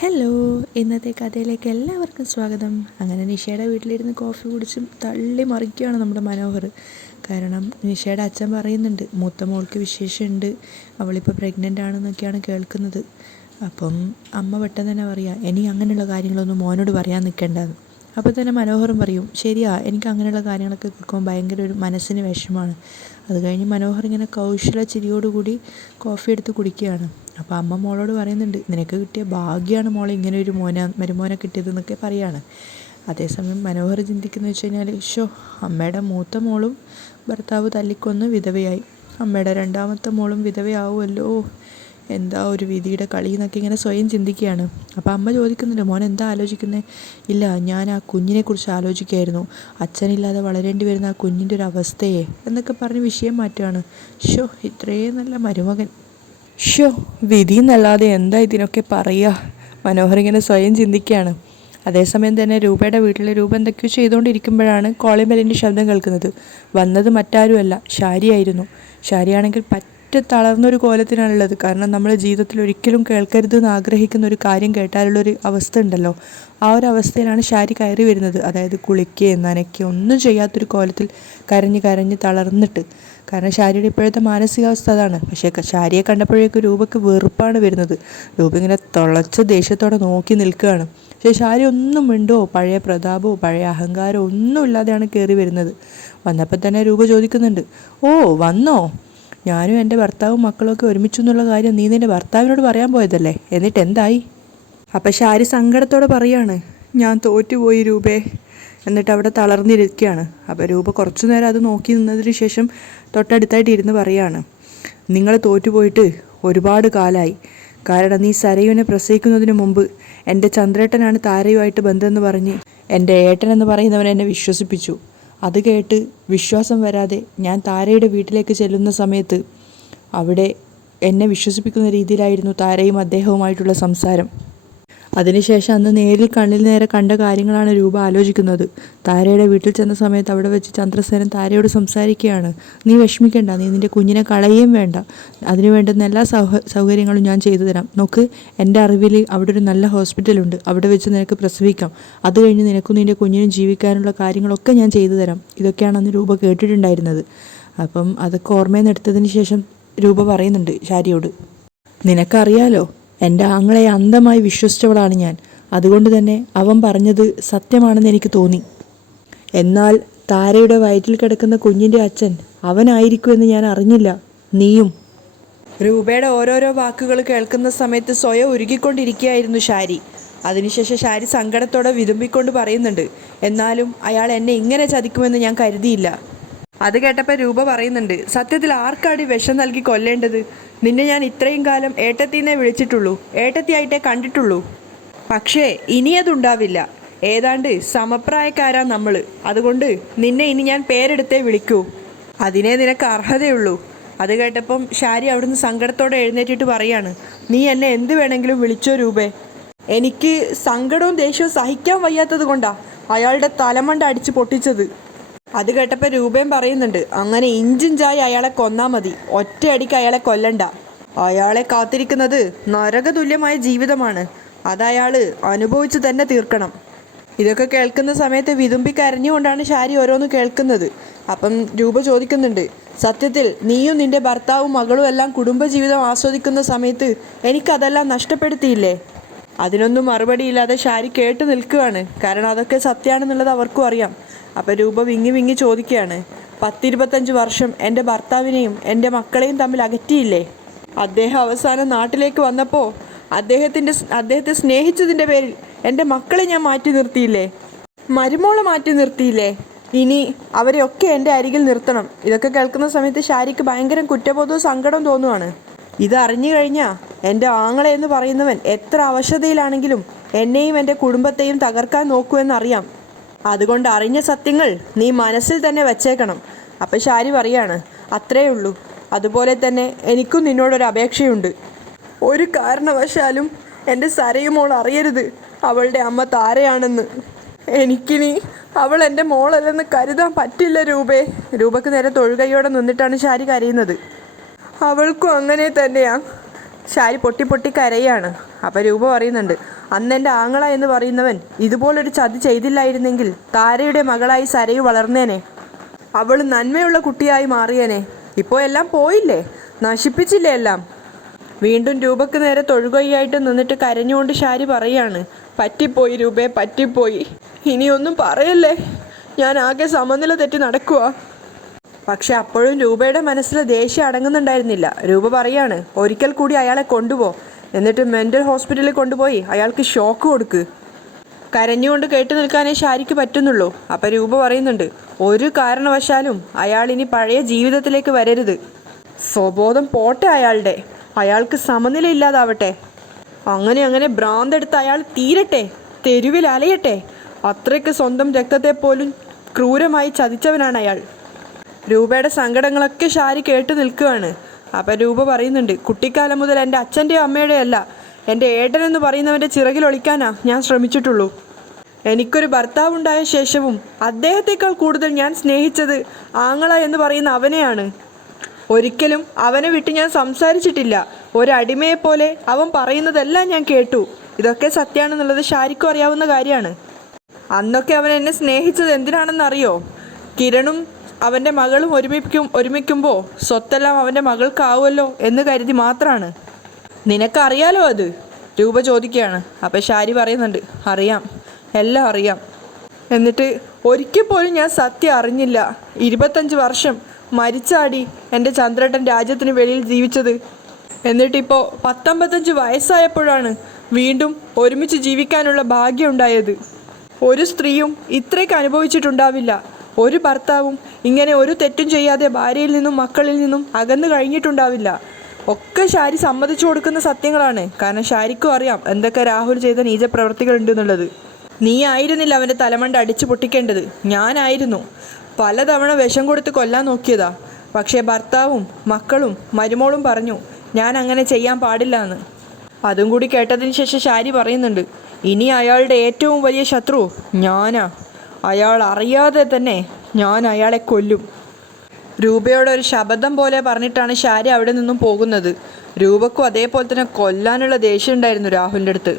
Hello, ഇന്നത്തെ കഥയിലേക്ക് എല്ലാവർക്കും സ്വാഗതം. അങ്ങനെ നിഷയുടെ വീട്ടിലിരുന്ന് കോഫി കുടിച്ചും തള്ളി മറിക്കുകയാണ് നമ്മുടെ മനോഹർ. കാരണം നിഷയുടെ അച്ഛൻ പറയുന്നുണ്ട് മൂത്ത മോൾക്ക് വിശേഷമുണ്ട്, അവളിപ്പോൾ പ്രഗ്നൻ്റ് ആണെന്നൊക്കെയാണ് കേൾക്കുന്നത്. അപ്പം അമ്മ പെട്ടെന്ന് തന്നെ പറയുക, ഇനി അങ്ങനെയുള്ള കാര്യങ്ങളൊന്നും മോനോട് പറയാൻ നിൽക്കേണ്ടതെന്ന്. അപ്പോൾ തന്നെ മനോഹറും പറയും, ശരിയാ, എനിക്ക് അങ്ങനെയുള്ള കാര്യങ്ങളൊക്കെ കേൾക്കുമ്പോൾ ഭയങ്കര ഒരു മനസ്സിന് വിഷമമാണ്. അത് കഴിഞ്ഞ് മനോഹർ ഇങ്ങനെ കൗശല ചിരിയോടുകൂടി കോഫി എടുത്ത് കുടിക്കുകയാണ്. അപ്പോൾ അമ്മ മോളോട് പറയുന്നുണ്ട്, നിനക്ക് കിട്ടിയ ഭാഗ്യമാണ് മോളെ ഇങ്ങനെ ഒരു മരുമോനെ കിട്ടിയതെന്നൊക്കെ പറയാണ്. അതേസമയം മനോഹർ ചിന്തിക്കുന്നത് വെച്ച് കഴിഞ്ഞാൽ, അമ്മയുടെ മൂത്ത മോളും ഭർത്താവ് തല്ലിക്കൊന്ന് വിധവയായി, അമ്മയുടെ രണ്ടാമത്തെ മോളും വിധവയാവുമല്ലോ, എന്താ ഒരു വിധിയുടെ കളി എന്നൊക്കെ ഇങ്ങനെ സ്വയം ചിന്തിക്കുകയാണ്. അപ്പോൾ അമ്മ ചോദിക്കുന്നുണ്ട്, മോൻ എന്താ ആലോചിക്കുന്നത്? ഇല്ല, ഞാൻ ആ കുഞ്ഞിനെക്കുറിച്ച് ആലോചിക്കുകയായിരുന്നു, അച്ഛനില്ലാതെ വളരേണ്ടി വരുന്ന ആ കുഞ്ഞിൻ്റെ ഒരു അവസ്ഥയെ എന്നൊക്കെ പറഞ്ഞ് വിഷയം മാറ്റുകയാണ്. ഇത്രയും നല്ല മരുമകൻ, വിധി എന്നല്ലാതെ എന്താ ഇതിനൊക്കെ പറയുക? മനോഹർ ഇങ്ങനെ സ്വയം ചിന്തിക്കുകയാണ്. അതേസമയം തന്നെ രൂപയുടെ വീട്ടിൽ രൂപ എന്തൊക്കെയോ ചെയ്തുകൊണ്ടിരിക്കുമ്പോഴാണ് കോളിംഗ് ബെല്ലിൻ്റെ ശബ്ദം കേൾക്കുന്നത്. വന്നത് മറ്റാരുമല്ല, ഷാരിയായിരുന്നു. ഷാരിയാണെങ്കിൽ തളർന്നൊരു കോലത്തിനാണുള്ളത്. കാരണം നമ്മൾ ജീവിതത്തിൽ ഒരിക്കലും കേൾക്കരുതെന്ന് ആഗ്രഹിക്കുന്ന ഒരു കാര്യം കേട്ടാലുള്ളൊരു അവസ്ഥ ഉണ്ടല്ലോ, ആ ഒരു അവസ്ഥയിലാണ് ഷാരി കയറി വരുന്നത്. അതായത് കുളിക്കുകയും നനയ്ക്കുകയും ഒന്നും ചെയ്യാത്തൊരു കോലത്തിൽ കരഞ്ഞ് തളർന്നിട്ട്. കാരണം ഷാരിയുടെ ഇപ്പോഴത്തെ മാനസികാവസ്ഥ അതാണ്. പക്ഷേ ഷാരിയെ കണ്ടപ്പോഴേക്കും രൂപയ്ക്ക് വെറുപ്പാണ് വരുന്നത്. രൂപ ഇങ്ങനെ തുളച്ച ദേഷ്യത്തോടെ നോക്കി നിൽക്കുകയാണ്. പക്ഷേ ഷാരി ഒന്നും മിണ്ടോ, പഴയ പ്രതാപമോ പഴയ അഹങ്കാരമോ ഒന്നും ഇല്ലാതെയാണ് കയറി വരുന്നത്. വന്നപ്പോൾ തന്നെ രൂപ ചോദിക്കുന്നുണ്ട്, ഓ വന്നോ? ഞാനും എൻ്റെ ഭർത്താവും മക്കളൊക്കെ ഒരുമിച്ചു എന്നുള്ള കാര്യം നീ നിൻ്റെ ഭർത്താവിനോട് പറയാൻ പോയതല്ലേ, എന്നിട്ട് എന്തായി? അപ്പം ഷാരി സങ്കടത്തോടെ പറയാണ്, ഞാൻ തോറ്റുപോയി രൂപേ, എന്നിട്ട് അവിടെ തളർന്നിരിക്കുകയാണ്. അപ്പോൾ രൂപ കുറച്ചു നേരം അത് നോക്കി നിന്നതിന് ശേഷം തൊട്ടടുത്തായിട്ട് ഇരുന്ന് പറയാണ്, നിങ്ങൾ തോറ്റുപോയിട്ട് ഒരുപാട് കാലമായി. കാരണം നീ സരയുവിനെ പ്രസവിക്കുന്നതിന് മുമ്പ് എൻ്റെ ചന്ദ്രേട്ടനാണ് താരയുമായിട്ട് ബന്ധമെന്ന് പറഞ്ഞ് എൻ്റെ ഏട്ടൻ എന്ന് പറയുന്നവൻ എന്നെ വിശ്വസിപ്പിച്ചു. അത് കേട്ട് വിശ്വാസം വരാതെ ഞാൻ താരയുടെ വീട്ടിലേക്ക് ചെല്ലുന്ന സമയത്ത് അവിടെ എന്നെ വിശ്വസിപ്പിക്കുന്ന രീതിയിലായിരുന്നു താരയും അദ്ദേഹവുമായിട്ടുള്ള സംസാരം. അതിനുശേഷം അന്ന് നേരിൽ കണ്ണിൽ നേരെ കണ്ട കാര്യങ്ങളാണ് രൂപ ആലോചിക്കുന്നത്. താരയുടെ വീട്ടിൽ ചെന്ന സമയത്ത് അവിടെ വെച്ച് ചന്ദ്രസേനൻ താരയോട് സംസാരിക്കുകയാണ്, നീ വിഷമിക്കേണ്ട, നീ നിൻ്റെ കുഞ്ഞിനെ കളയുകയും വേണ്ട, അതിനു വേണ്ടുന്ന എല്ലാ സൗകര്യങ്ങളും ഞാൻ ചെയ്തു തരാം. നോക്ക്, എൻ്റെ അറിവിൽ അവിടെ ഒരു നല്ല ഹോസ്പിറ്റലുണ്ട്, അവിടെ വെച്ച് നിനക്ക് പ്രസവിക്കാം. അത് കഴിഞ്ഞ് നിനക്കും നിൻ്റെ കുഞ്ഞിനും ജീവിക്കാനുള്ള കാര്യങ്ങളൊക്കെ ഞാൻ ചെയ്തു തരാം. ഇതൊക്കെയാണ് അന്ന് രൂപ കേട്ടിട്ടുണ്ടായിരുന്നത്. അപ്പം അതൊക്കെ ഓർമ്മയിൽ നിന്ന് എടുത്തതിന് ശേഷം രൂപ പറയുന്നുണ്ട് ഷാരിയോട്, നിനക്കറിയാലോ, എൻ്റെ ആങ്ങളെ അന്ധമായി വിശ്വസിച്ചവളാണ് ഞാൻ. അതുകൊണ്ട് തന്നെ അവൻ പറഞ്ഞത് സത്യമാണെന്ന് എനിക്ക് തോന്നി. എന്നാൽ താരയുടെ വയറ്റിൽ കിടക്കുന്ന കുഞ്ഞിൻ്റെ അച്ഛൻ അവനായിരിക്കുമെന്ന് ഞാൻ അറിഞ്ഞില്ല, നീയും. രൂപയുടെ ഓരോരോ വാക്കുകൾ കേൾക്കുന്ന സമയത്ത് സ്വയം ഉരുകിക്കൊണ്ടിരിക്കുകയായിരുന്നു ഷാരി. അതിനുശേഷം ഷാരി സങ്കടത്തോടെ വിതുമ്പിക്കൊണ്ട് പറയുന്നുണ്ട്, എന്നാലും അയാൾ എന്നെ ഇങ്ങനെ ചതിക്കുമെന്ന് ഞാൻ കരുതിയില്ല. അത് കേട്ടപ്പോൾ രൂപ പറയുന്നുണ്ട്, സത്യത്തിൽ ആർക്കാടി വിഷം നൽകി കൊല്ലേണ്ടത്? നിന്നെ ഞാൻ ഇത്രയും കാലം ഏട്ടത്തിനെ വിളിച്ചിട്ടുള്ളൂ, ഏട്ടത്തിയായിട്ടേ കണ്ടിട്ടുള്ളൂ. പക്ഷേ ഇനിയതുണ്ടാവില്ല. ഏതാണ്ട് സമപ്രായക്കാരാ നമ്മൾ. അതുകൊണ്ട് നിന്നെ ഇനി ഞാൻ പേരെടുത്തേ വിളിക്കൂ. അതിനെ നിനക്ക് അർഹതയുള്ളൂ. അത് കേട്ടപ്പം ഷാരി അവിടുന്ന് സങ്കടത്തോടെ എഴുന്നേറ്റിട്ട് പറയാണ്, നീ എന്നെ എന്ത് വേണമെങ്കിലും വിളിച്ചോ രൂപേ. എനിക്ക് സങ്കടവും ദേഷ്യവും സഹിക്കാൻ വയ്യാത്തത് കൊണ്ടാ അയാളുടെ തലമണ്ട അടിച്ച് പൊട്ടിച്ചത്. അത് കേട്ടപ്പോൾ രൂപയും പറയുന്നുണ്ട്, അങ്ങനെ ഇഞ്ചിഞ്ചായി അയാളെ കൊന്നാൽ മതി, ഒറ്റയടിക്ക് അയാളെ കൊല്ലണ്ട. അയാളെ കാത്തിരിക്കുന്നത് നരകതുല്യമായ ജീവിതമാണ്, അതയാൾ അനുഭവിച്ച് തന്നെ തീർക്കണം. ഇതൊക്കെ കേൾക്കുന്ന സമയത്ത് വിതുമ്പി കരഞ്ഞുകൊണ്ടാണ് ഷാരി ഓരോന്ന് കേൾക്കുന്നത്. അപ്പം രൂപ ചോദിക്കുന്നുണ്ട്, സത്യത്തിൽ നീയും നിൻ്റെ ഭർത്താവും മകളും എല്ലാം കുടുംബജീവിതം ആസ്വദിക്കുന്ന സമയത്ത് എനിക്കതെല്ലാം നഷ്ടപ്പെടുത്തിയില്ലേ? അതിനൊന്നും മറുപടിയില്ലാതെ ഷാരി കേട്ട് നിൽക്കുകയാണ്. കാരണം അതൊക്കെ സത്യമാണെന്നുള്ളത് അവർക്കും അറിയാം. അപ്പോൾ രൂപ വിങ്ങി ചോദിക്കുകയാണ്, 10-25 വർഷം എൻ്റെ ഭർത്താവിനെയും എൻ്റെ മക്കളെയും തമ്മിൽ അകറ്റിയില്ലേ? അദ്ദേഹം അവസാനം നാട്ടിലേക്ക് വന്നപ്പോൾ അദ്ദേഹത്തെ സ്നേഹിച്ചതിൻ്റെ പേരിൽ എൻ്റെ മക്കളെ ഞാൻ മാറ്റി നിർത്തിയില്ലേ? മരുമോളെ മാറ്റി നിർത്തിയില്ലേ? ഇനി അവരെയൊക്കെ എൻ്റെ അരികിൽ നിർത്തണം. ഇതൊക്കെ കേൾക്കുന്ന സമയത്ത് ഷാരിക്ക് ഭയങ്കര കുറ്റബോധവും സങ്കടവും തോന്നുവാണ്. ഇത് അറിഞ്ഞു കഴിഞ്ഞാൽ എൻ്റെ ആങ്ങളെ എന്ന് പറയുന്നവൻ എത്ര അവശതയിലാണെങ്കിലും എന്നെയും എൻ്റെ കുടുംബത്തെയും തകർക്കാൻ നോക്കുമെന്നറിയാം. അതുകൊണ്ട് അറിഞ്ഞ സത്യങ്ങൾ നീ മനസ്സിൽ തന്നെ വച്ചേക്കണം. അപ്പം ഷാരി പറയാണ്, അത്രേ ഉള്ളൂ. അതുപോലെ തന്നെ എനിക്കും നിന്നോടൊരു അപേക്ഷയുണ്ട്. ഒരു കാരണവശാലും എൻ്റെ സരയുമോൾ അറിയരുത് അവളുടെ അമ്മ താരയാണെന്ന്. എനിക്കിനി അവൾ എൻ്റെ മോളല്ലെന്ന് കരുതാൻ പറ്റില്ല രൂപേ. രൂപയ്ക്ക് നേരെ തൊഴുകയോടെ നിന്നിട്ടാണ് ഷാരി കരയുന്നത്. അവൾക്കും അങ്ങനെ തന്നെയാ. ശാരി പൊട്ടി പൊട്ടി കരയാണ്. അപ്പം രൂപ പറയുന്നുണ്ട്, അന്ന് എൻ്റെ ആങ്ങള എന്ന് പറയുന്നവൻ ഇതുപോലൊരു ചതി ചെയ്തില്ലായിരുന്നെങ്കിൽ താരയുടെ മകളായി സരയു വളർന്നേനെ. അവൾ നന്മയുള്ള കുട്ടിയായി മാറിയേനെ. ഇപ്പോൾ എല്ലാം പോയില്ലേ, നശിപ്പിച്ചില്ലേ എല്ലാം. വീണ്ടും രൂപക്ക് നേരെ തൊഴുകയായിട്ട് നിന്നിട്ട് കരഞ്ഞുകൊണ്ട് ശാരി പറയാണ്, പറ്റിപ്പോയി രൂപേ, പറ്റിപ്പോയി. ഇനിയൊന്നും പറയല്ലേ, ഞാൻ ആകെ സമനില തെറ്റി നടക്കുക. പക്ഷെ അപ്പോഴും രൂപയുടെ മനസ്സിൽ ദേഷ്യം അടങ്ങുന്നുണ്ടായിരുന്നില്ല. രൂപ പറയാണ്, ഒരിക്കൽ കൂടി അയാളെ കൊണ്ടുപോ, എന്നിട്ട് മെൻ്റൽ ഹോസ്പിറ്റലിൽ കൊണ്ടുപോയി അയാൾക്ക് ഷോക്ക് കൊടുക്ക്. കരഞ്ഞുകൊണ്ട് കേട്ടു നിൽക്കാനേ ശാരിക്ക് പറ്റുന്നുള്ളൂ. അപ്പം രൂപ പറയുന്നുണ്ട്, ഒരു കാരണവശാലും അയാൾ ഇനി പഴയ ജീവിതത്തിലേക്ക് വരരുത്. സ്വബോധം പോട്ടെ അയാളുടെ, അയാൾക്ക് സമനില ഇല്ലാതാവട്ടെ. അങ്ങനെ ഭ്രാന്തെടുത്ത് അയാൾ തീരട്ടെ, തെരുവിൽ അലയട്ടെ. അത്രയ്ക്ക് സ്വന്തം രക്തത്തെ പോലും ക്രൂരമായി ചതിച്ചവനാണ് അയാൾ. രൂപയുടെ സങ്കടങ്ങളൊക്കെ ശാരി കേട്ട് നിൽക്കുകയാണ്. അപ്പം രൂപ പറയുന്നുണ്ട്, കുട്ടിക്കാലം മുതൽ എൻ്റെ അച്ഛൻ്റെയോ അമ്മയുടെയോ അല്ല, എൻ്റെ ഏട്ടനെന്ന് പറയുന്നവൻ്റെ ചിറകിലൊളിക്കാനാ ഞാൻ ശ്രമിച്ചിട്ടുള്ളൂ. എനിക്കൊരു ഭർത്താവുണ്ടായ ശേഷവും അദ്ദേഹത്തേക്കാൾ കൂടുതൽ ഞാൻ സ്നേഹിച്ചത് ആങ്ങള എന്ന് പറയുന്ന അവനെയാണ്. ഒരിക്കലും അവനെ വിട്ട് ഞാൻ സംസാരിച്ചിട്ടില്ല. ഒരടിമയെപ്പോലെ അവൻ പറയുന്നതെല്ലാം ഞാൻ കേട്ടു. ഇതൊക്കെ സത്യമാണെന്നുള്ളത് ശാരിക്കും അറിയാവുന്ന കാര്യമാണ്. അന്നൊക്കെ അവൻ എന്നെ സ്നേഹിച്ചത് എന്തിനാണെന്നറിയോ? കിരണും അവൻ്റെ മകളും ഒരുമിക്കുമ്പോൾ സ്വത്തെല്ലാം അവൻ്റെ മകൾക്കാവുമല്ലോ എന്ന് കരുതി മാത്രമാണ്. നിനക്കറിയാലോ അത്? രൂപ ചോദിക്കുകയാണ്. അപ്പം ശാരി പറയുന്നുണ്ട്, അറിയാം, എല്ലാം അറിയാം. എന്നിട്ട് ഒരിക്കൽ പോലും ഞാൻ സത്യം അറിഞ്ഞില്ല. 25 വർഷം മരിച്ചാടി എൻ്റെ ചന്ദ്രേട്ടൻ രാജ്യത്തിന് വെളിയിൽ ജീവിച്ചത്. എന്നിട്ടിപ്പോൾ 19 വയസ്സായപ്പോഴാണ് വീണ്ടും ഒരുമിച്ച് ജീവിക്കാനുള്ള ഭാഗ്യം ഉണ്ടായത്. ഒരു സ്ത്രീയും ഇത്രയ്ക്ക് അനുഭവിച്ചിട്ടുണ്ടാവില്ല. ഒരു ഭർത്താവും ഇങ്ങനെ ഒരു തെറ്റും ചെയ്യാതെ ഭാര്യയിൽ നിന്നും മക്കളിൽ നിന്നും അകന്നു കഴിഞ്ഞിട്ടുണ്ടാവില്ല. ഒക്കെ ശാരി സമ്മതിച്ചു കൊടുക്കുന്ന സത്യങ്ങളാണ്. കാരണം ശാരിക്കും അറിയാം എന്തൊക്കെ രാഹുൽ ചെയ്ത നീചപ്രവൃത്തികളുണ്ട് എന്നുള്ളത്. നീ ആയിരുന്നില്ല അവൻ്റെ തലമണ്ട അടിച്ചു പൊട്ടിക്കേണ്ടത്, ഞാനായിരുന്നു. പലതവണ വിഷം കൊടുത്ത് കൊല്ലാൻ നോക്കിയതാ. പക്ഷേ ഭർത്താവും മക്കളും മരുമോളും പറഞ്ഞു ഞാൻ അങ്ങനെ ചെയ്യാൻ പാടില്ല എന്ന്. അതും കൂടി കേട്ടതിന് ശേഷം ശാരി പറയുന്നുണ്ട്, ഇനി അയാളുടെ ഏറ്റവും വലിയ ശത്രു ഞാനാ. അയാൾ അറിയാതെ തന്നെ ഞാൻ അയാളെ കൊല്ലും. രൂപയോട് ഒരു ശബദം പോലെ പറഞ്ഞിട്ടാണ് ശാരി അവിടെ നിന്നും പോകുന്നത്. രൂപക്കും അതേപോലെ തന്നെ കൊല്ലാനുള്ള ദേഷ്യം ഉണ്ടായിരുന്നു രാഹുലിൻ്റെ അടുത്ത്.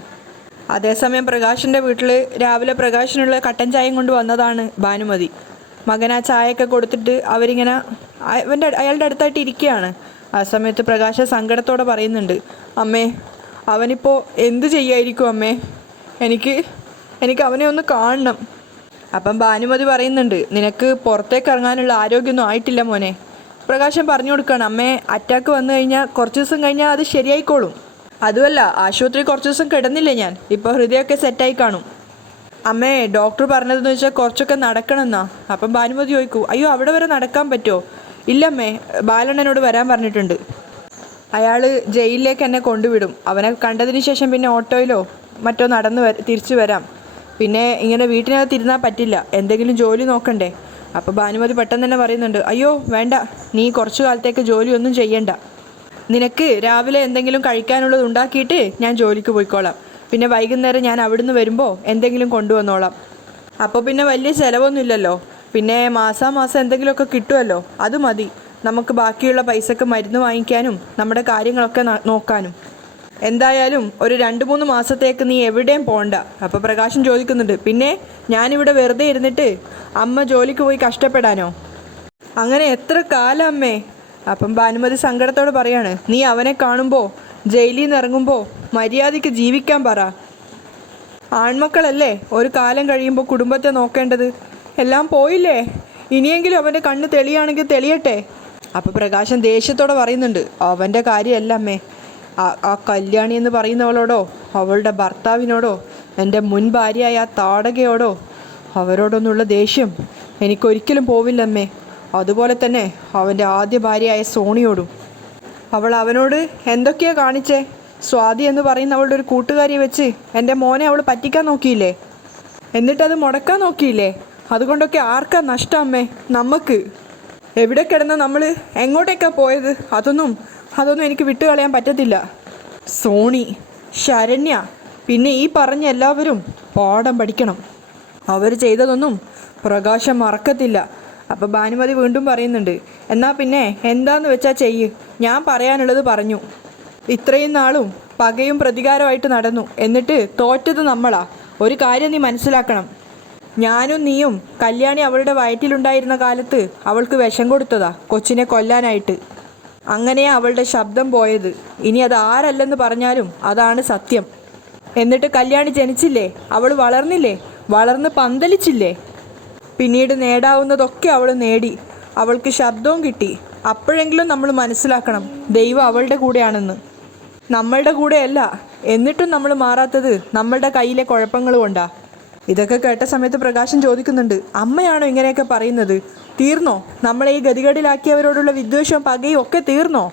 അതേസമയം പ്രകാശിൻ്റെ വീട്ടിൽ രാവിലെ പ്രകാശിനുള്ള കട്ടൻ ചായയും കൊണ്ട് വന്നതാണ് ഭാനുമതി. മകൻ ആ ചായയൊക്കെ കൊടുത്തിട്ട് അവരിങ്ങനെ അയാളുടെ അടുത്തായിട്ട് ഇരിക്കുകയാണ്. ആ സമയത്ത് പ്രകാശ സങ്കടത്തോടെ പറയുന്നുണ്ട്, അമ്മേ അവനിപ്പോൾ എന്ത് ചെയ്യായിരിക്കും അമ്മേ, എനിക്ക് അവനെ ഒന്ന് കാണണം. അപ്പം ഭാനുമതി പറയുന്നുണ്ട്, നിനക്ക് പുറത്തേക്ക് ഇറങ്ങാനുള്ള ആരോഗ്യമൊന്നും ആയിട്ടില്ല മോനെ. പ്രകാശൻ പറഞ്ഞു കൊടുക്കുകയാണ്, അമ്മേ അറ്റാക്ക് വന്നു കഴിഞ്ഞാൽ കുറച്ച് ദിവസം കഴിഞ്ഞാൽ അത് ശരിയായിക്കോളും. അതുമല്ല ആശുപത്രി കുറച്ച് ദിവസം കിടന്നില്ലേ ഞാൻ, ഇപ്പോൾ ഹൃദയമൊക്കെ സെറ്റായി കാണും. അമ്മേ ഡോക്ടർ പറഞ്ഞതെന്ന് വെച്ചാൽ കുറച്ചൊക്കെ നടക്കണമെന്നാ. അപ്പം ഭാനുമതി ചോദിക്കൂ, അയ്യോ അവിടെ വരെ നടക്കാൻ പറ്റുമോ? ഇല്ലമ്മേ, ബാലണ്ണനോട് വരാൻ പറഞ്ഞിട്ടുണ്ട്. അയാൾ ജയിലിലേക്ക് എന്നെ കൊണ്ടുവിടും. അവനെ കണ്ടതിന് ശേഷം പിന്നെ ഓട്ടോയിലോ മറ്റോ നടന്ന് തിരിച്ചു വരാം. പിന്നെ ഇങ്ങനെ വീട്ടിനകത്ത് ഇരുന്നാൽ പറ്റില്ല, എന്തെങ്കിലും ജോലി നോക്കണ്ടേ. അപ്പോൾ ഭാനുമതി പെട്ടെന്ന് തന്നെ പറയുന്നുണ്ട്, അയ്യോ വേണ്ട, നീ കുറച്ചു കാലത്തേക്ക് ജോലിയൊന്നും ചെയ്യണ്ട. നിനക്ക് രാവിലെ എന്തെങ്കിലും കഴിക്കാനുള്ളത് ഉണ്ടാക്കിയിട്ട് ഞാൻ ജോലിക്ക് പോയിക്കോളാം. പിന്നെ വൈകുന്നേരം ഞാൻ അവിടുന്ന് വരുമ്പോൾ എന്തെങ്കിലും കൊണ്ടുവന്നോളാം. അപ്പോൾ പിന്നെ വലിയ ചിലവൊന്നുമില്ലല്ലോ. പിന്നെ മാസാമാസം എന്തെങ്കിലുമൊക്കെ കിട്ടുമല്ലോ, അത് മതി. നമുക്ക് ബാക്കിയുള്ള പൈസക്ക് മരുന്ന് വാങ്ങിക്കാനും നമ്മുടെ കാര്യങ്ങളൊക്കെ നോക്കാനും. എന്തായാലും ഒരു 2-3 മാസത്തേക്ക് നീ എവിടെയും പോകണ്ട. അപ്പോൾ പ്രകാശൻ ചോദിക്കുന്നുണ്ട്, പിന്നെ ഞാനിവിടെ വെറുതെ ഇരുന്നിട്ട് അമ്മ ജോലിക്ക് പോയി കഷ്ടപ്പെടാനോ? അങ്ങനെ എത്ര കാലം അമ്മേ? അപ്പം ഭാനുമതി സങ്കടത്തോടെ പറയാണ്, നീ അവനെ കാണുമ്പോൾ ജയിലിൽ നിന്ന് ഇറങ്ങുമ്പോൾ മര്യാദയ്ക്ക് ജീവിക്കാൻ പറ. ആൺമക്കളല്ലേ ഒരു കാലം കഴിയുമ്പോൾ കുടുംബത്തെ നോക്കേണ്ടത്. എല്ലാം പോയില്ലേ, ഇനിയെങ്കിലും അവൻ്റെ കണ്ണ് തെളിയാണെങ്കിൽ തെളിയട്ടെ. അപ്പോൾ പ്രകാശൻ ദേഷ്യത്തോടെ പറയുന്നുണ്ട്, അവൻ്റെ കാര്യമല്ല അമ്മേ, ആ കല്യാണി എന്ന് പറയുന്നവളോടോ അവളുടെ ഭർത്താവിനോടോ എൻ്റെ മുൻ ഭാര്യയായ ആ താടകയോടോ അവരോടൊന്നുള്ള ദേഷ്യം എനിക്കൊരിക്കലും പോവില്ലമ്മേ. അതുപോലെ തന്നെ അവൻ്റെ ആദ്യ ഭാര്യയായ സോണിയോടും. അവൾ അവനോട് എന്തൊക്കെയാ കാണിച്ചേ? സ്വാതി എന്ന് പറയുന്ന അവളുടെ ഒരു കൂട്ടുകാരിയെ വെച്ച് എൻ്റെ മോനെ അവൾ പറ്റിക്കാൻ നോക്കിയില്ലേ? എന്നിട്ടത് മുടക്കാൻ നോക്കിയില്ലേ? അതുകൊണ്ടൊക്കെ ആർക്കാ നഷ്ടം അമ്മേ? നമുക്ക്. എവിടെ കിടന്ന നമ്മൾ എങ്ങോട്ടേക്കാണ് പോയത്? അതൊന്നും എനിക്ക് വിട്ടുകളയാൻ പറ്റത്തില്ല. സോണി, ശരണ്യ, പിന്നെ ഈ പറഞ്ഞ എല്ലാവരും പാഠം പഠിക്കണം. അവർ ചെയ്തതൊന്നും പ്രകാശം മറക്കത്തില്ല. അപ്പോൾ ഭാനുമതി വീണ്ടും പറയുന്നുണ്ട്, എന്നാൽ പിന്നെ എന്താന്ന് വെച്ചാൽ ചെയ്യ്, ഞാൻ പറയാനുള്ളത് പറഞ്ഞു. ഇത്രയും നാളും പകയും പ്രതികാരമായിട്ട് നടന്നു. എന്നിട്ട് തോറ്റത് നമ്മളാ. ഒരു കാര്യം നീ മനസ്സിലാക്കണം. ഞാനും നീയും കല്യാണി അവളുടെ വയറ്റിലുണ്ടായിരുന്ന കാലത്ത് അവൾക്ക് വിഷം കൊടുത്തതാ, കൊച്ചിനെ കൊല്ലാനായിട്ട്. അങ്ങനെയാ അവളുടെ ശബ്ദം പോയത്. ഇനി അത് ആരല്ലെന്ന് പറഞ്ഞാലും അതാണ് സത്യം. എന്നിട്ട് കല്യാണി ജനിച്ചില്ലേ? അവൾ വളർന്നില്ലേ? വളർന്ന് പന്തലിച്ചില്ലേ? പിന്നീട് നേടാവുന്നതൊക്കെ അവൾ നേടി. അവൾക്ക് ശബ്ദവും കിട്ടി. അപ്പോഴെങ്കിലും നമ്മൾ മനസ്സിലാക്കണം, ദൈവം അവളുടെ കൂടെയാണെന്ന്. നമ്മളുടെ കൂടെയല്ല. എന്നിട്ടും നമ്മൾ മാറാത്തത് നമ്മളുടെ കയ്യിലെ കുഴപ്പങ്ങൾ കൊണ്ടാ. ഇതൊക്കെ കേട്ട സമയത്ത് പ്രകാശൻ ചോദിക്കുന്നുണ്ട്, അമ്മയാണോ ഇങ്ങനെയൊക്കെ പറയുന്നത്? തീർന്നോ? നമ്മളെ ഈ ഗതികേടിലാക്കിയവരോടുള്ള വിദ്വേഷവും പകയും ഒക്കെ തീർന്നോ?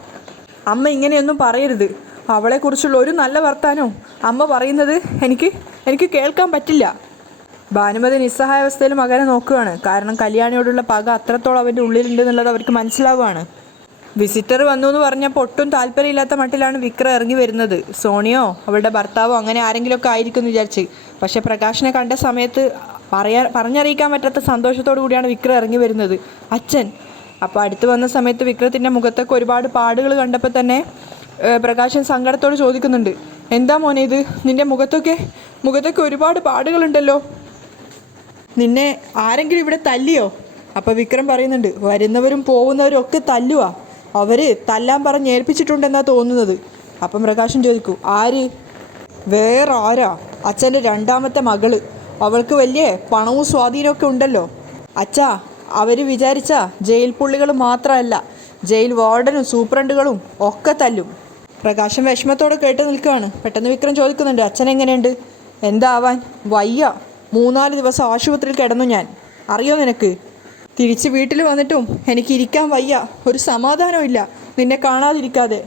അമ്മ ഇങ്ങനെയൊന്നും പറയരുത്. അവളെക്കുറിച്ചുള്ള ഒരു നല്ല വർത്താനവും അമ്മ പറയുന്നത് എനിക്ക് കേൾക്കാൻ പറ്റില്ല. ഭാനുമതി നിസ്സഹായാവസ്ഥയിൽ മകനെ നോക്കുകയാണ്. കാരണം കല്യാണിയോടുള്ള പക അത്രത്തോളം അവൻ്റെ ഉള്ളിലുണ്ട് എന്നുള്ളത് അവർക്ക് മനസ്സിലാവുകയാണ്. വിസിറ്റർ വന്നു എന്ന് പറഞ്ഞപ്പോൾ ഒട്ടും താല്പര്യമില്ലാത്ത മട്ടിലാണ് വിക്രം ഇറങ്ങി വരുന്നത്. സോണിയോ അവളുടെ ഭർത്താവോ അങ്ങനെ ആരെങ്കിലുമൊക്കെ ആയിരിക്കും എന്ന് വിചാരിച്ച്. പക്ഷേ പ്രകാശിനെ കണ്ട സമയത്ത് പറഞ്ഞറിയിക്കാൻ പറ്റാത്ത സന്തോഷത്തോടു കൂടിയാണ് വിക്രം ഇറങ്ങി വരുന്നത്. അച്ഛൻ. അപ്പോൾ അടുത്ത് വന്ന സമയത്ത് വിക്രത്തിൻ്റെ മുഖത്തൊക്കെ ഒരുപാട് പാടുകൾ കണ്ടപ്പോൾ തന്നെ പ്രകാശൻ സങ്കടത്തോട് ചോദിക്കുന്നുണ്ട്, എന്താ മോനെ ഇത്? നിൻ്റെ മുഖത്തൊക്കെ ഒരുപാട് പാടുകളുണ്ടല്ലോ. നിന്നെ ആരെങ്കിലും ഇവിടെ തല്ലിയോ? അപ്പോൾ വിക്രം പറയുന്നുണ്ട്, വരുന്നവരും പോകുന്നവരും ഒക്കെ തല്ലുവാ. അവർ തല്ലാൻ പറഞ്ഞ് ഏൽപ്പിച്ചിട്ടുണ്ടെന്നാണ് തോന്നുന്നത്. അപ്പം പ്രകാശൻ ചോദിക്കും, ആര്? വേറെ ആരാ? അച്ഛൻ്റെ രണ്ടാമത്തെ മകള്. അവൾക്ക് വലിയ പണവും സ്വാധീനമൊക്കെ ഉണ്ടല്ലോ. അച്ഛാ, അവർ വിചാരിച്ച ജയിൽ പുള്ളികൾ മാത്രമല്ല, ജയിൽ വാർഡനും സൂപ്രണ്ടുകളും ഒക്കെ തല്ലും. പ്രകാശൻ വിഷമത്തോടെ കേട്ട് നിൽക്കുകയാണ്. പെട്ടെന്ന് വിക്രം ചോദിക്കുന്നുണ്ട്, അച്ഛൻ എങ്ങനെയുണ്ട്? എന്താവാൻ, വയ്യ. 3-4 ദിവസം ആശുപത്രിയിൽ കിടന്നു ഞാൻ. അറിയോ നിനക്ക്? തിരിച്ച് വീട്ടിൽ വന്നിട്ടും എനിക്ക് ഇരിക്കാൻ വയ്യ. ഒരു സമാധാനമില്ല നിന്നെ കാണാതിരിക്കാതെ.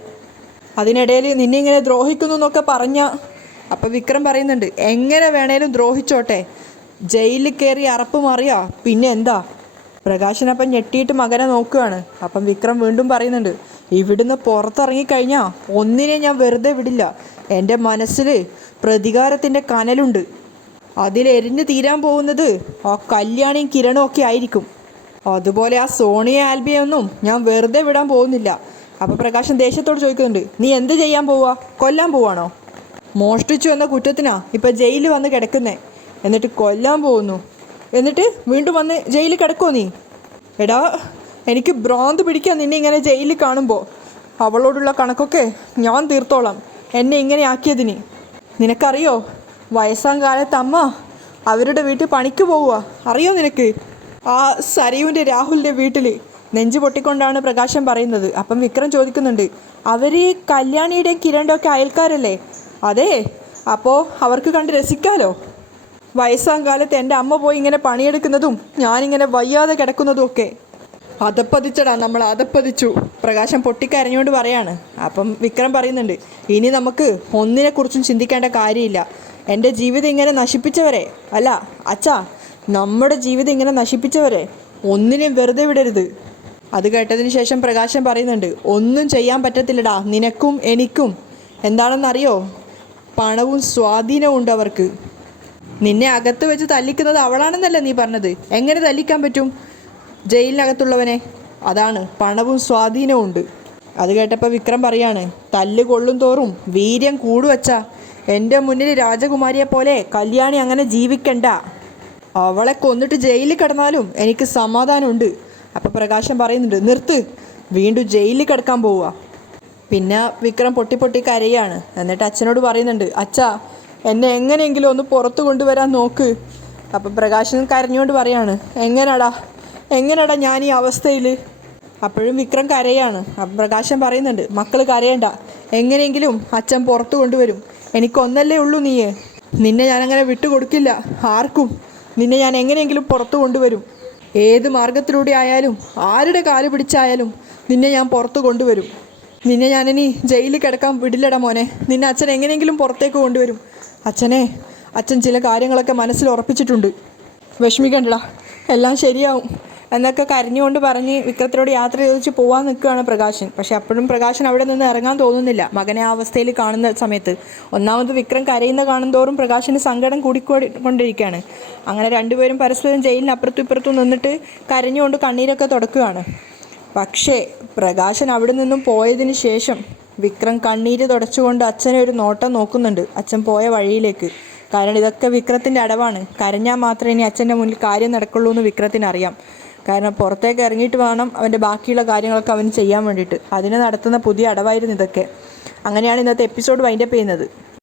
അതിനിടയിൽ നിന്നെ ഇങ്ങനെ ദ്രോഹിക്കുന്നു എന്നൊക്കെ പറഞ്ഞ. അപ്പം വിക്രം പറയുന്നുണ്ട്, എങ്ങനെ വേണേലും ദ്രോഹിച്ചോട്ടെ, ജയിലിൽ കയറി അറപ്പ് മാറിയാ പിന്നെ എന്താ? പ്രകാശനപ്പം ഞെട്ടിയിട്ട് മകനെ നോക്കുകയാണ്. അപ്പം വിക്രം വീണ്ടും പറയുന്നുണ്ട്, ഇവിടുന്ന് പുറത്തിറങ്ങിക്കഴിഞ്ഞാൽ ഒന്നിനെ ഞാൻ വെറുതെ വിടില്ല. എൻ്റെ മനസ്സിൽ പ്രതികാരത്തിൻ്റെ കനലുണ്ട്. അതിലെരിഞ്ഞ് തീരാൻ പോകുന്നത് ആ കല്യാണിയും കിരണും ഒക്കെ ആയിരിക്കും. അതുപോലെ ആ സോണിയ ആൽബിയൊന്നും ഞാൻ വെറുതെ വിടാൻ പോകുന്നില്ല. അപ്പോൾ പ്രകാശൻ ദേഷ്യത്തോട് ചോദിക്കുന്നുണ്ട്, നീ എന്ത് ചെയ്യാൻ പോവാ? കൊല്ലാൻ പോവാണോ? മോഷ്ടിച്ചു എന്ന കുറ്റത്തിനാ ഇപ്പം ജയിലിൽ വന്ന് കിടക്കുന്നേ. എന്നിട്ട് കൊല്ലാൻ പോകുന്നു. എന്നിട്ട് വീണ്ടും വന്ന് ജയിലിൽ കിടക്കുമോ നീ? എടാ, എനിക്ക് ഭ്രാന്ത് പിടിക്കാൻ നിന്നെ ഇങ്ങനെ ജയിലിൽ കാണുമ്പോൾ. അവളോടുള്ള കണക്കൊക്കെ ഞാൻ തീർത്തോളാം, എന്നെ ഇങ്ങനെ ആക്കിയതിന്. നിനക്കറിയോ, വയസ്സാം കാലത്ത് അമ്മ അവരുടെ വീട്ടിൽ പണിക്ക് പോവുക. അറിയോ നിനക്ക്? ആ സരയുവിൻ്റെ രാഹുലിൻ്റെ വീട്ടിൽ. നെഞ്ച് പൊട്ടിക്കൊണ്ടാണ് പ്രകാശൻ പറയുന്നത്. അപ്പം വിക്രം ചോദിക്കുന്നുണ്ട്, അവർ കല്യാണിയുടെയും കിരണിൻ്റെ ഒക്കെ അയൽക്കാരല്ലേ? അതെ. അപ്പോൾ അവർക്ക് കണ്ട് രസിക്കാലോ. വയസ്സാം കാലത്ത് എൻ്റെ അമ്മ പോയി ഇങ്ങനെ പണിയെടുക്കുന്നതും ഞാനിങ്ങനെ വയ്യാതെ കിടക്കുന്നതും ഒക്കെ. അതപ്പതിച്ചടാ, നമ്മൾ അതപ്പതിച്ചു. പ്രകാശം പൊട്ടിക്കരഞ്ഞുകൊണ്ട് പറയാണ്. അപ്പം വിക്രം പറയുന്നുണ്ട്, ഇനി നമുക്ക് ഒന്നിനെക്കുറിച്ചും ചിന്തിക്കേണ്ട കാര്യമില്ല. എൻ്റെ ജീവിതം ഇങ്ങനെ നശിപ്പിച്ചവരെ, അല്ല അച്ഛാ, നമ്മുടെ ജീവിതം ഇങ്ങനെ നശിപ്പിച്ചവരെ ഒന്നിനെയും വെറുതെ വിടരുത്. അത് കേട്ടതിന് ശേഷം പ്രകാശൻ പറയുന്നുണ്ട്, ഒന്നും ചെയ്യാൻ പറ്റത്തില്ലടാ നിനക്കും എനിക്കും. എന്താണെന്നറിയോ? പണവും സ്വാധീനവും ഉണ്ട് അവർക്ക്. നിന്നെ അകത്ത് വെച്ച് തല്ലിക്കുന്നത് അവളാണെന്നല്ല നീ പറഞ്ഞത്? എങ്ങനെ തല്ലിക്കാൻ പറ്റും ജയിലിനകത്തുള്ളവനെ? അതാണ്, പണവും സ്വാധീനവും ഉണ്ട്. അത് കേട്ടപ്പോൾ വിക്രം പറയാണ്, തല്ല് കൊള്ളും തോറും വീര്യം കൂടുവച്ചാ. എൻ്റെ മുന്നിൽ രാജകുമാരിയെ പോലെ കല്യാണി അങ്ങനെ ജീവിക്കണ്ട. അവളെ കൊന്നിട്ട് ജയിലിൽ കിടന്നാലും എനിക്ക് സമാധാനമുണ്ട്. അപ്പോൾ പ്രകാശൻ പറയുന്നുണ്ട്, നിർത്ത്, വീണ്ടും ജയിലിൽ കിടക്കാൻ പോവുക. പിന്നെ വിക്രം പൊട്ടി കരയാണ്. എന്നിട്ട് അച്ഛനോട് പറയുന്നുണ്ട്, അച്ഛാ, എന്നെ എങ്ങനെയെങ്കിലും ഒന്ന് പുറത്ത് കൊണ്ടുവരാൻ നോക്ക്. അപ്പം പ്രകാശൻ കരഞ്ഞുകൊണ്ട് പറയാണ്, എങ്ങനെടാ ഞാൻ ഈ അവസ്ഥയിൽ? അപ്പോഴും വിക്രം കരയാണ്. അപ്പം പ്രകാശൻ പറയുന്നുണ്ട്, മക്കൾ കരയണ്ട, എങ്ങനെയെങ്കിലും അച്ഛൻ പുറത്ത് കൊണ്ടുവരും. എനിക്കൊന്നല്ലേ ഉള്ളൂ നീയെ. നിന്നെ ഞാനങ്ങനെ വിട്ടുകൊടുക്കില്ല ആർക്കും. നിന്നെ ഞാൻ എങ്ങനെയെങ്കിലും പുറത്ത് കൊണ്ടുവരും. ഏത് മാർഗത്തിലൂടെ ആയാലും ആരുടെ കാല് പിടിച്ചായാലും നിന്നെ ഞാൻ പുറത്ത് കൊണ്ടുവരും. നിന്നെ ഞാനിനി ജയിലിൽ കിടക്കാൻ വിടില്ലടാ മോനെ. നിന്നെ അച്ഛൻ എങ്ങനെയെങ്കിലും പുറത്തേക്ക് കൊണ്ടുവരും. അച്ഛൻ ചില കാര്യങ്ങളൊക്കെ മനസ്സിൽ ഉറപ്പിച്ചിട്ടുണ്ട്. വിഷമിക്കണ്ടടാ, എല്ലാം ശരിയാവും എന്നൊക്കെ കരഞ്ഞുകൊണ്ട് പറഞ്ഞ് വിക്രത്തിനോട് യാത്ര ചോദിച്ച് പോകാൻ നിൽക്കുകയാണ് പ്രകാശൻ. പക്ഷെ അപ്പോഴും പ്രകാശൻ അവിടെ നിന്ന് ഇറങ്ങാൻ തോന്നുന്നില്ല മകനെ ആ അവസ്ഥയിൽ കാണുന്ന സമയത്ത്. ഒന്നാമത് വിക്രം കരയുന്ന കാണുന്തോറും പ്രകാശന് സങ്കടം കൂടിക്കൊണ്ടിരിക്കുകയാണ്. അങ്ങനെ രണ്ടുപേരും പരസ്പരം ജയിലിന് അപ്പുറത്തും ഇപ്പുറത്തും നിന്നിട്ട് കരഞ്ഞുകൊണ്ട് കണ്ണീരൊക്കെ തുടക്കുകയാണ്. പക്ഷേ പ്രകാശൻ അവിടെ നിന്നും പോയതിന് ശേഷം വിക്രം കണ്ണീര് തുടച്ചുകൊണ്ട് അച്ഛനെ ഒരു നോട്ടം നോക്കുന്നുണ്ട്, അച്ഛൻ പോയ വഴിയിലേക്ക്. കാരണം ഇതൊക്കെ വിക്രത്തിൻ്റെ അടവാണ്. കരഞ്ഞാൽ മാത്രമേ ഇനി അച്ഛൻ്റെ മുന്നിൽ കാര്യം നടക്കുള്ളൂ എന്ന് വിക്രത്തിന് അറിയാം. കാരണം പുറത്തേക്ക് ഇറങ്ങിയിട്ട് വേണം അവൻ്റെ ബാക്കിയുള്ള കാര്യങ്ങളൊക്കെ അവന് ചെയ്യാൻ വേണ്ടിയിട്ട്. അതിന് നടത്തുന്ന പുതിയ അടവായിരുന്നു ഇതൊക്കെ. അങ്ങനെയാണ് ഇന്നത്തെ എപ്പിസോഡ് വൈൻഡപ്പ് ചെയ്യുന്നത്.